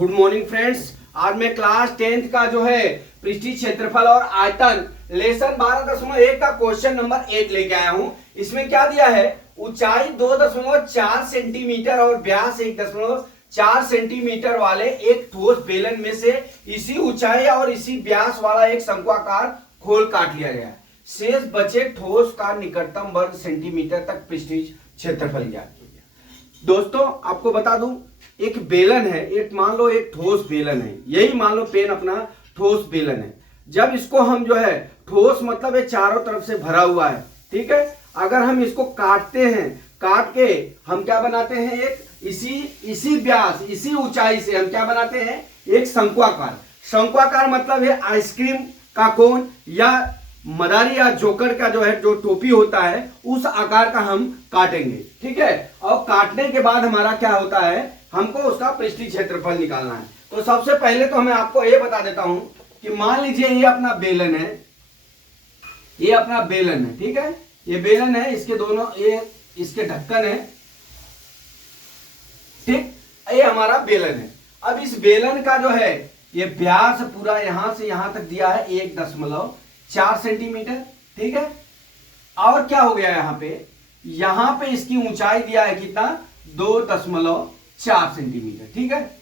Good morning friends. आज मैं class 10th का जो है पृष्ठीय क्षेत्रफल और आयतन लेसन 12.1 का क्वेश्चन नंबर 8 लेके आया हूं। इसमें क्या दिया है, ऊंचाई 2.4 सेंटीमीटर और व्यास 1.4 सेंटीमीटर वाले एक ठोस बेलन में से इसी ऊंचाई और इसी व्यास वाला एक शंक्वाकार खोल काट लिया गया है। शेष बचे ठोस का निकटतम वर्ग सेंटीमीटर तक पृष्ठीय क्षेत्रफल ज्ञात कीजिए। दोस्तों आपको बता दूं, एक बेलन है, एक मान लो एक ठोस बेलन है, यही मान लो पेन अपना ठोस बेलन है। जब इसको हम जो है ठोस मतलब ये चारों तरफ से भरा हुआ है, ठीक है। अगर हम इसको काटते हैं, काट के हम क्या बनाते हैं, एक इसी व्यास इसी ऊंचाई से हम क्या बनाते हैं, एक शंक्वाकार। शंक्वाकार मतलब है आइसक्रीम का कोन या मदारी या जोकर का जो है जो टोपी होता है उस आकार का हम काटेंगे, ठीक है। और काटने के बाद हमारा क्या होता है, हमको उसका पृष्ठीय क्षेत्रफल निकालना है। तो सबसे पहले तो मैं आपको ये बता देता हूं कि मान लीजिए ये अपना बेलन है, ये अपना बेलन है, ठीक है। ये बेलन है, इसके दोनों ये इसके ढक्कन है, ठीक। ये हमारा बेलन है। अब इस बेलन का जो है ये व्यास पूरा यहां से यहां तक दिया है 1.4 सेंटीमीटर, ठीक है। और क्या हो गया यहां पे इसकी ऊंचाई दिया है कितना, 2.4 सेंटीमीटर, ठीक है।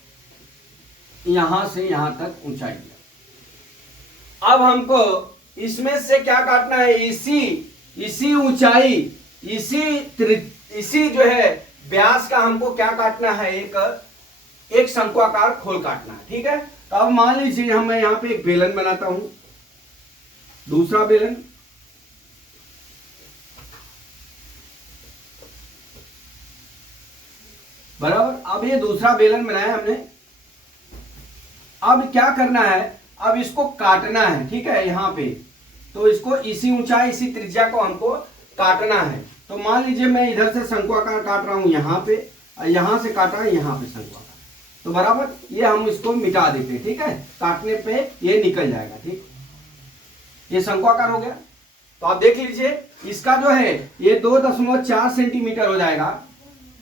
यहां से यहां तक ऊंचाई दिया। अब हमको इसमें से क्या काटना है, इसी ऊंचाई इसी जो है व्यास का हमको क्या काटना है, एक शंक्वाकार खोल काटना है, ठीक है। तो अब मान लीजिए मैं यहां पे एक बेलन बनाता हूं, दूसरा बेलन, बराबर। अब ये दूसरा बेलन बनाया हमने। अब क्या करना है, अब इसको काटना है, ठीक है, यहां पे। तो इसको इसी ऊंचाई इसी त्रिज्या को हमको काटना है। तो मान लीजिए मैं इधर से शंक्वाकार काट रहा हूं यहां पे, और यहां से काटा है यहां पे शंक्वाकार। तो बराबर ये हम इसको मिटा देते हैं, ठीक है। काटने पे ये निकल जाएगा, ठीक। ये शंक्वाकार हो गया। तो आप देख लीजिए इसका जो है ये 2.4 सेंटीमीटर हो जाएगा।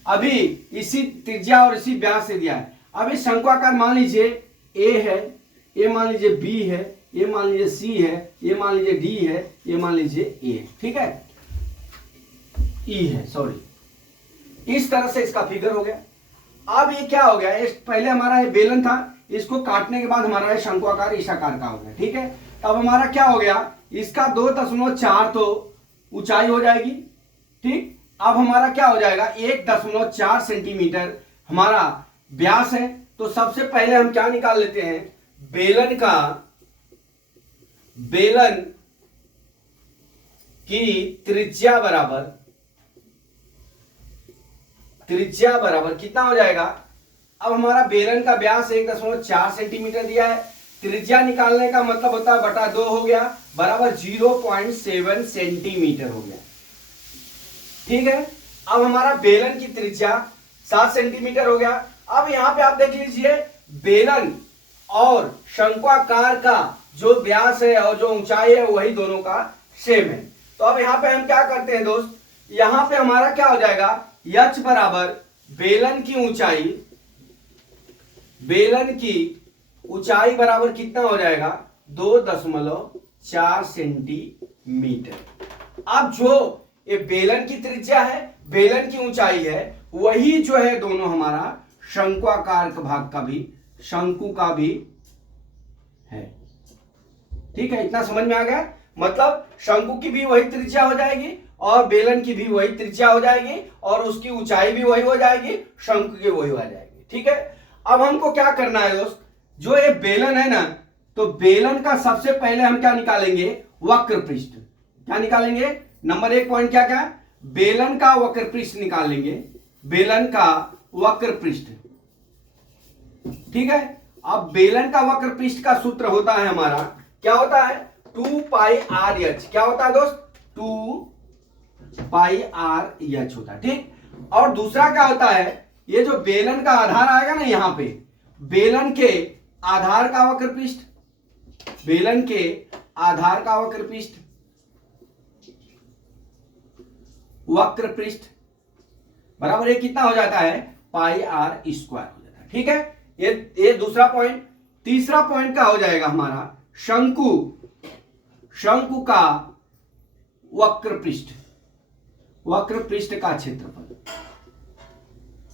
अभी इसी त्रिज्या और इसी व्यास से दिया है। अब इस शंक्वाकार मान लीजिए ए है, ये मान लीजिए बी है, ये मान लीजिए सी है, ये मान लीजिए डी है, ये मान लीजिए ए, ठीक है, ई है, सॉरी। इस तरह से इसका फिगर हो गया। अब ये क्या हो गया, पहले हमारा ये बेलन था, इसको काटने के बाद हमारा ये शंक्वाकार इस आकार का हो गया, ठीक है। अब हमारा क्या हो गया, इसका 2.4 तो ऊंचाई हो जाएगी, ठीक। अब हमारा क्या हो जाएगा, 1.4 सेंटीमीटर हमारा व्यास है। तो सबसे पहले हम क्या निकाल लेते हैं, बेलन की त्रिज्या बराबर कितना हो जाएगा। अब हमारा बेलन का व्यास 1.4 सेंटीमीटर दिया है, त्रिज्या निकालने का मतलब होता है बटा 2 हो गया, बराबर 0.7 सेंटीमीटर हो गया, ठीक है। अब हमारा बेलन की त्रिज्या 7 सेंटीमीटर हो गया। अब यहां पे आप देख लीजिए बेलन और शंक्वाकार का जो व्यास है और जो ऊंचाई है वही दोनों का सेम है। तो अब यहां पे हम क्या करते हैं दोस्त, यहां पे हमारा क्या हो जाएगा, h बराबर बेलन की ऊंचाई बराबर कितना हो जाएगा, 2.4 सेंटीमीटर। अब जो ये बेलन की त्रिज्या है, बेलन की ऊंचाई है, वही जो है दोनों हमारा शंक्वाकार का भाग का भी, शंकु का भी है, ठीक है। इतना समझ में आ गया। मतलब शंकु की भी वही त्रिज्या हो जाएगी और बेलन की भी वही त्रिज्या हो जाएगी और उसकी ऊंचाई भी वही हो जाएगी, शंकु की वही हो जाएगी, ठीक है। अब हमको क्या करना है दोस्त, जो ये बेलन है ना, तो बेलन का सबसे पहले हम क्या निकालेंगे, वक्र पृष्ठ। क्या निकालेंगे, नंबर 1 पॉइंट क्या, बेलन का वक्र पृष्ठ निकालेंगे, बेलन का वक्र पृष्ठ, ठीक है। अब बेलन का वक्र पृष्ठ का सूत्र होता है हमारा, क्या होता है, 2 पाई आर एच। क्या होता है दोस्त, 2 पाई आर एच होता है, ठीक। और दूसरा क्या होता है, ये जो बेलन का आधार आएगा ना, यहां पे बेलन के आधार का वक्र पृष्ठ, बेलन के आधार का वक्र पृष्ठ बराबर ये कितना हो जाता है, पाई आर स्क्वायर हो जाता है, ठीक है। ये दूसरा पॉइंट। तीसरा पॉइंट क्या हो जाएगा हमारा, शंकु, शंकु का वक्र पृष्ठ, वक्र पृष्ठ का क्षेत्रफल,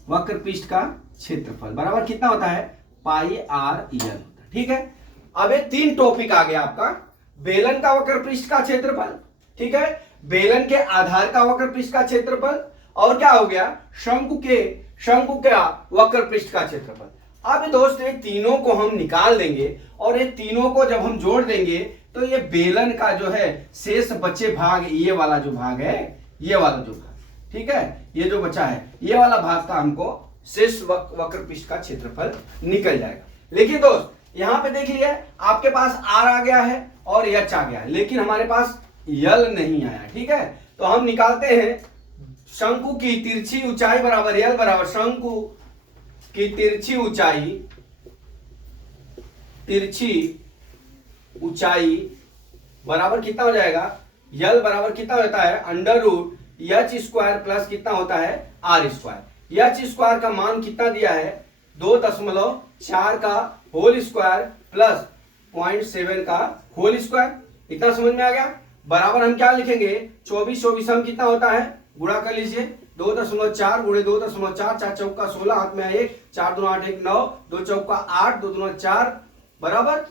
वक्र पृष्ठ का क्षेत्रफल बराबर कितना होता है, पाई आर यल होता है। ठीक है, अब ये 3 टॉपिक आ गया आपका, बेलन का वक्र पृष्ठ का क्षेत्रफल, ठीक है, बेलन के आधार का वक्र पृष्ठ का क्षेत्रफल, और क्या हो गया, शंकु का वक्र पृष्ठ का क्षेत्रफल। अब दोस्त ये तीनों को हम निकाल देंगे और ये तीनों को जब हम जोड़ देंगे तो ये बेलन का जो है शेष बचे भाग, ये वाला जो भाग है, ये वाला जो भाग, ठीक है, ये जो बचा है ये वाला भाग का हमको शेष वक्र पृष्ठ का क्षेत्रफल निकल जाएगा। लेकिन दोस्त यहां पे देख लिया आपके पास आर आ गया है और एच आ गया है, लेकिन हमारे पास यल नहीं आया। ठीक है, तो हम निकालते हैं शंकु की तिरछी ऊंचाई बराबर यल बराबर शंकु की तिरछी ऊंचाई बराबर कितना हो जाएगा, यल बराबर कितना होता है, under root H square plus कितना होता है, आर स्क्वायर। एच स्क्वायर का मान कितना दिया है, 2.4 का होल स्क्वायर प्लस 0.7 का होल स्क्वायर। इतना समझ में आ गया। बराबर हम क्या लिखेंगे, 24 हम कितना होता है, गुणा कर लीजिए, 2.4 गुणे 2.4, 4 चौका 16, हाथ में 1, 4 दूना 8 1 9, 2 चौका 8, 2 दूना 4 बराबर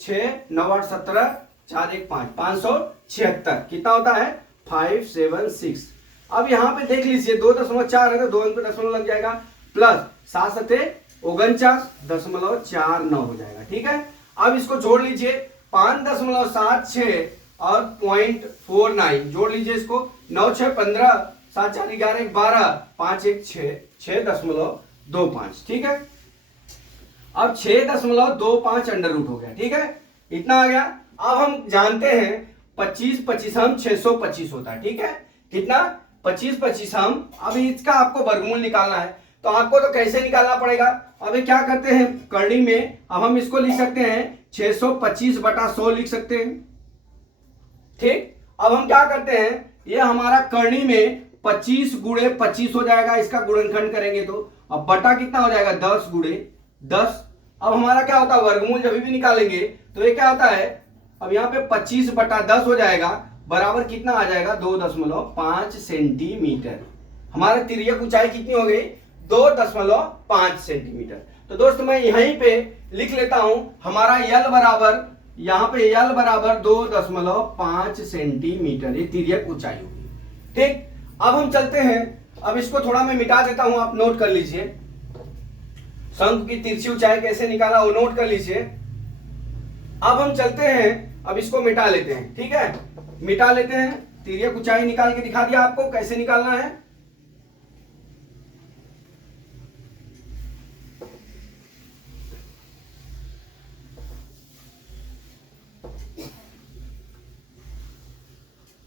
6, 9 8 17, 4 1 5, 576 कितना होता है, 576। अब यहाँ पे देख लीजिए 2.4 है तो 2 अंक पे दशमलव लग जाएगा, प्लस 7 7 49.49 हो जाएगा। ठीक है, अब इसको जोड़ लीजिए, 5.76 और 0.49 जोड़ लीजिए इसको, 9 6 15, 7 4 11 12, 5 1 6, 6.25। ठीक है, अब 6.25 अंडर रूट हो गया। ठीक है, इतना आ गया। अब हम जानते हैं 25 25 हम 625 होता है। ठीक है, कितना, 25 25 हम, अभी इसका आपको वर्गमूल निकालना है, तो आपको तो कैसे निकालना पड़ेगा, अभी क्या करते हैं करनी में, अब हम इसको लिख सकते हैं 625/100 लिख सकते हैं। ठीक, अब हम क्या करते हैं, ये हमारा करनी में 25 गुणे 25 हो जाएगा, इसका गुणनखंड करेंगे तो अब बटा कितना हो जाएगा, 10 गुणे 10। अब हमारा क्या होता है, वर्गमूल जब भी निकालेंगे तो ये क्या होता है, अब यहाँ पे 25/10 हो जाएगा, बराबर कितना आ जाएगा, 2.5 सेंटीमीटर। हमारा तिर्यक ऊंचाई कितनी हो गई, 2.5 सेंटीमीटर। तो दोस्त मैं यहीं पे लिख लेता हूं, हमारा यल बराबर, यहाँ पे यल बराबर 2.5 सेंटीमीटर, ये तिर्यक ऊंचाई होगी। ठीक, अब हम चलते हैं, अब इसको थोड़ा मैं मिटा देता हूं, आप नोट कर लीजिए, शंकु की तिरछी ऊंचाई कैसे निकाला वो नोट कर लीजिए। अब हम चलते हैं, अब इसको मिटा लेते हैं। ठीक है, मिटा लेते हैं, तिर्यक ऊंचाई निकाल के दिखा दिया आपको कैसे निकालना है।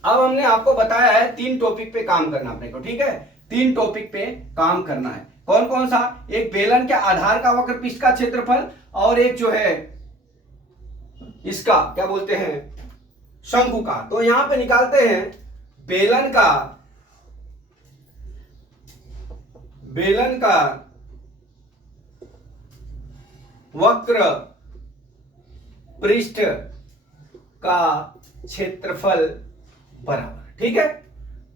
अब हमने आपको बताया है 3 टॉपिक पे काम करना अपने को। ठीक है, 3 टॉपिक पे काम करना है। कौन कौन सा, एक बेलन के आधार का वक्र पृष्ठ का क्षेत्रफल, और एक जो है इसका क्या बोलते हैं, शंकु का। तो यहां पे निकालते हैं बेलन का वक्र पृष्ठ का क्षेत्रफल बराबर, ठीक है,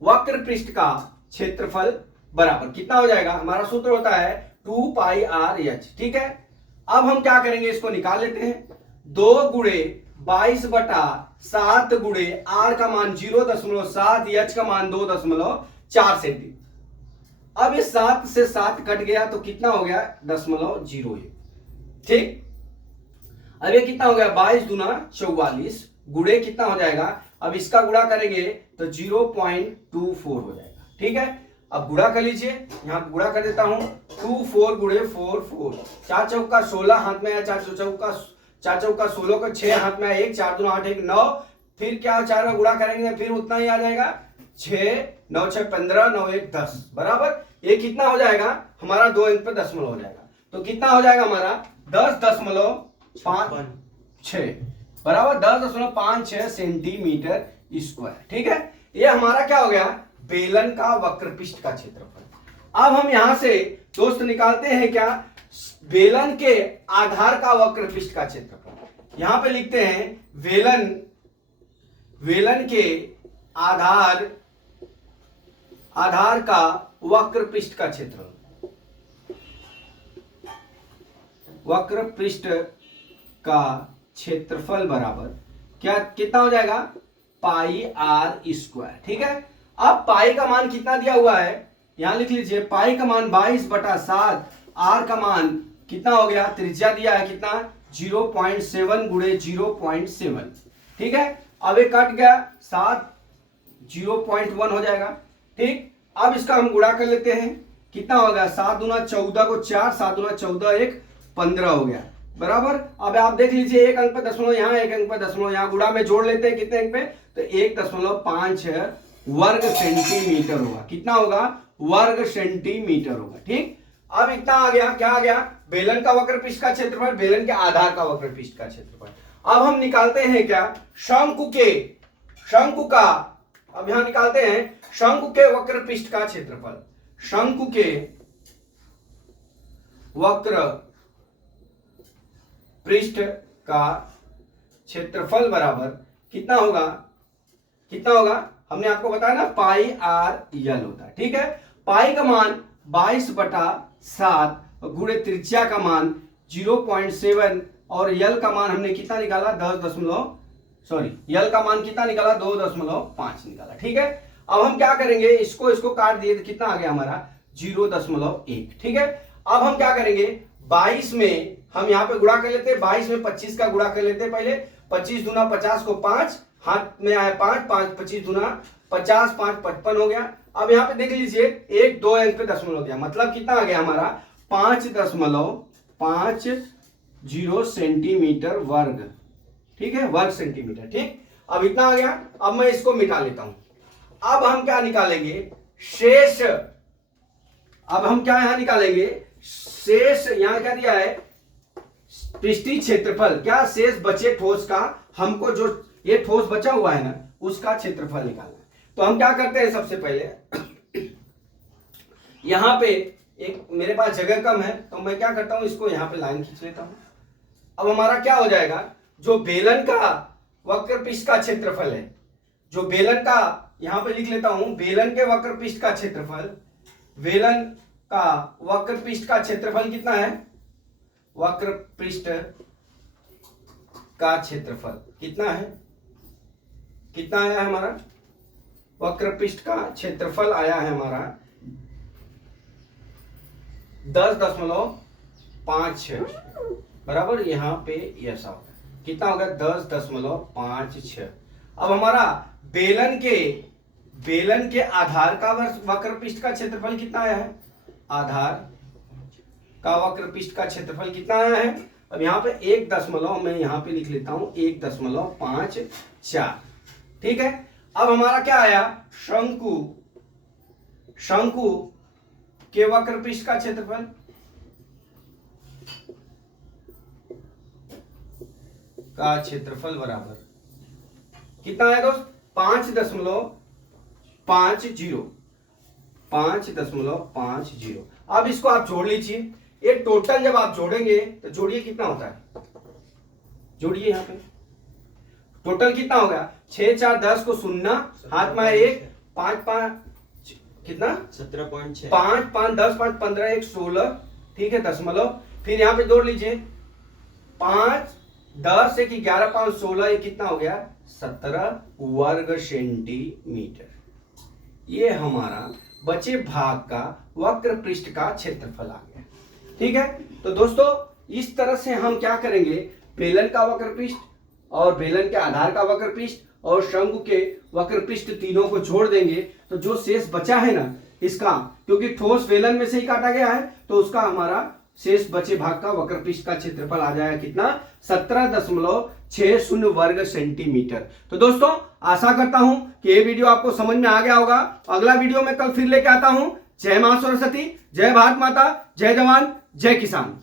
वक्र पृष्ठ का क्षेत्रफल बराबर कितना हो जाएगा, हमारा सूत्र होता है 2 पाई आर एच। ठीक है, अब हम क्या करेंगे, इसको निकाल लेते हैं, 2 गुणे 22/7 गुणे आर का मान 0.7, एच का मान 2.4 सेंटीमीटर। अब इस 7 से 7 कट गया तो कितना हो गया, 0.01। ठीक, अब ये कितना हो गया, 22 दूना 44 गुणे कितना हो जाएगा, अब इसका गुणा करेंगे तो 0.24 हो जाएगा। ठीक है, अब गुणा कर लीजिए, यहां गुणा कर देता हूं, 24 गुणे 4 4, 4 चौका 16, हाथ में आया 4 चौका 16 का 6, हाथ में आया 1, 4 दूना 8 1 9, फिर क्या 4 में गुणा करेंगे फिर उतना ही आ जाएगा, 6 9 6 15, 9 1 10 बराबर, ये कितना हो जाएगा हमारा, 2 अंक पे दशमलव हो जाएगा, तो कितना हो जाएगा हमारा 10.56 बराबर 10.56 सेंटीमीटर स्क्वायर। ठीक है, ये हमारा क्या हो गया, बेलन का वक्र पृष्ठ का क्षेत्रफल। अब हम यहां से दोस्त निकालते हैं क्या, बेलन के आधार का वक्र पृष्ठ का क्षेत्रफल। यहां पे लिखते हैं बेलन के आधार का वक्र पृष्ठ का क्षेत्रफल, वक्र पृष्ठ का क्षेत्रफल बराबर क्या, कितना हो जाएगा, पाई आर स्क्वायर। ठीक है, अब पाई का मान कितना दिया हुआ है, यहां लिख लीजिए, पाई का मान 22/7, आर का मान कितना हो गया, त्रिज्या दिया है कितना, 0.7 गुणे 0.7। ठीक है, अब ये कट गया, 7 0.1 हो जाएगा। ठीक, अब इसका हम गुणा कर लेते हैं, कितना हो गया, 7 दूना 14 को 4, 7 दूना 14 1 15 हो गया बराबर। अब आप देख लीजिए, एक अंक पे दशमलव यहाँ, एक अंक पे दशमलव यहाँ, गुणा में जोड़ लेते हैं कितने अंक पे, तो 1.5 वर्ग सेंटीमीटर होगा। कितना होगा, वर्ग सेंटीमीटर होगा। ठीक, अब इतना आ गया, क्या आ गया, बेलन का वक्र पृष्ठ का क्षेत्रफल, बेलन के आधार का वक्र पृष्ठ का क्षेत्रफल। अब हम निकालते हैं क्या, शंकु का, अब यहां निकालते हैं शंकु के वक्र पृष्ठ का क्षेत्रफल। शंकु के वक्र पृष्ठ का क्षेत्रफल बराबर कितना होगा, हमने आपको बताया ना, पाई आर यल होता है। ठीक है, पाई का मान 22/7 गुणे त्रिज्या का मान 0.7 और यल का मान हमने कितना निकाला, यल का मान कितना निकाला, 2.5 निकाला। ठीक है, अब हम क्या करेंगे, इसको काट दिए तो कितना आ गया हमारा, 0.1। ठीक है, अब हम क्या करेंगे, 22 में हम यहाँ पे गुणा कर लेते हैं, 22 में 25 का गुणा कर लेते हैं पहले, 25 दूना 50 को 5, हाथ में आया 5, 25 दूना 50, 5 55 हो गया। अब यहाँ पे देख लीजिए, 1 2 अंक पे दशमलव हो गया, मतलब कितना आ गया हमारा, 5.50 सेंटीमीटर वर्ग। ठीक है, वर्ग सेंटीमीटर। ठीक, अब इतना आ गया। अब मैं इसको मिटा लेता हूं। अब हम क्या निकालेंगे, शेष, अब हम क्या यहां निकालेंगे, शेष, यहां क्या दिया है, पृष्ठीय क्षेत्रफल, क्या शेष बचे ठोस का, हमको जो ये ठोस बचा हुआ है ना, उसका क्षेत्रफल निकालना है। तो हम क्या करते हैं, सबसे पहले यहां पे एक मेरे पास जगह कम है, तो मैं क्या करता हूं, इसको यहां पे लाइन खींच लेता हूं। अब हमारा क्या हो जाएगा, जो बेलन का वक्र पृष्ठ का क्षेत्रफल है, जो बेलन का, यहां पे लिख लेता हूं, बेलन के वक्र पृष्ठ का क्षेत्रफल, बेलन का वक्र पृष्ठ का क्षेत्रफल कितना है, वक्र पृष्ठ का क्षेत्रफल कितना है, कितना आया है हमारा, वक्र पृष्ठ का क्षेत्रफल आया है हमारा 10.56 बराबर, यहां पे ऐसा होगा, कितना होगा, 10.56। अब हमारा बेलन के आधार का वक्र पृष्ठ का क्षेत्रफल कितना आया है, आधार का वक्र पृष्ठ का क्षेत्रफल कितना आया है, अब यहां पे 1 मैं यहां पे लिख लेता हूं 1.54। ठीक है, अब हमारा क्या आया, शंकु के वक्र पृष्ठ का क्षेत्रफल, का क्षेत्रफल बराबर कितना है दोस्त, 5.50। अब इसको आप जोड़ लीजिए, ये टोटल जब आप जोड़ेंगे तो जोड़िए कितना होता है, जोड़िए यहां पे टोटल कितना होगा, 6 4 10 को 0, हाथ में 1, 5 5 कितना 17.6, 5 5 10 5 15 1 16। ठीक है, दशमलव, फिर यहां पे जोड़ लीजिए, 5 10 1 11 5 16, ये कितना हो गया, 17 वर्ग सेंटीमीटर। ये हमारा बचे भाग का वक्र पृष्ठ का क्षेत्रफल आ गया। ठीक है, तो दोस्तों इस तरह से हम क्या करेंगे, बेलन का वक्र पृष्ठ और बेलन के आधार का वक्र पृष्ठ और शंकु के वक्र पृष्ठ तीनों को जोड़ देंगे, तो जो शेष बचा है ना इसका, क्योंकि ठोस बेलन में से ही काटा गया है, तो उसका हमारा शेष बचे भाग का वक्र पृष्ठ का क्षेत्रफल आ जाएगा कितना, 17.60 वर्ग सेंटीमीटर। तो दोस्तों आशा करता हूं कि ये वीडियो आपको समझ में आ गया होगा। अगला वीडियो में कल फिर लेके आता हूं। जय मां सरस्वती, जय भारत माता, जय जवान, जय किसान।